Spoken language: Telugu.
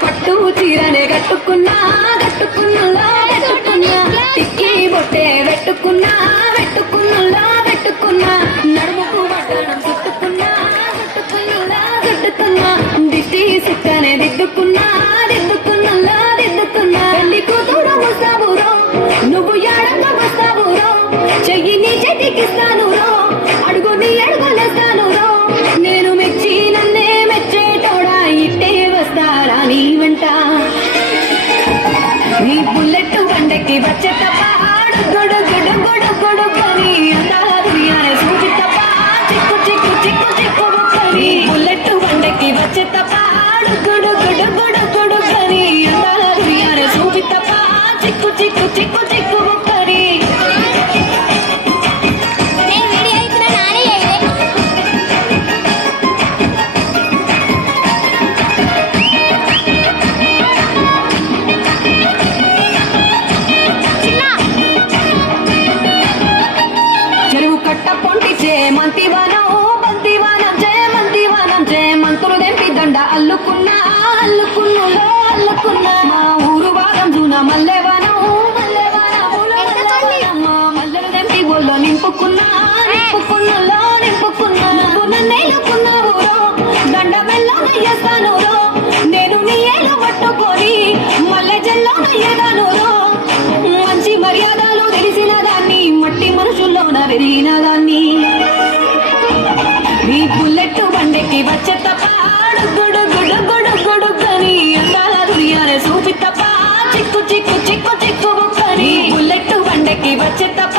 పట్టు చీరనే కట్టుకున్నా కట్టుకున్నా టిక్కీ బొట్టే పెట్టుకున్నా పెట్టుకున్నా నడుముకు వడ్డాణం చుట్టుకున్నా దిష్టి సుక్కనే దిద్దుకున్నా పెళ్లి కూతురు వస్తావురో నువ్వు ఎడంగా వస్తావురో చెయ్యి నీ చేతికిస్తాను రో అడుగు నీ అడుగులేస్తాను రో నేను మెచ్చి నన్నే మెచ్చేటోడా ఇట్టే వస్తారా నీ వెంట నీ బుల్లెట్ బండకి వచ్చే తప్ప గొడుగొడుగొడుగొడుగొడుగని అందాదుయానే సూచి తప్ప చిక్కు నీ బుల్లెట్ బండకి వచ్చే తప్ప గొడుగొడుగొడుగొడుగని అందాదుయానే సూచి తప్ప చిక్కు కరి చెరువు కట్ట పొంటిచే మంతివానం మంతులు దెంపి దండ అల్లుకున్నా మా ఊరు వారం జూన మల్లెవనం మల్లెలు దెంపి ఒళ్ళో నింపుకున్నా నువ్వు నన్నేలుకున్నావు రో దండ మెల్లో నయ్యేస్తాను రో నేను నీ ఏలు పట్టుకొని మల్లె జల్లో నయ్యేదాను రో మంచి మర్యాదలు తెలిసిన దాన్ని మట్టి మనుషుల్లోన పెరిగిన దాన్ని నీ బుల్లెట్ బండెక్కి వచ్చే తప్ప గొడుగొడుగొడుగొడుగని అందాదుయానే సూచి తప్ప చిక్కు బుక్కని బుల్లెట్ బండెక్కి వచ్చే తప్ప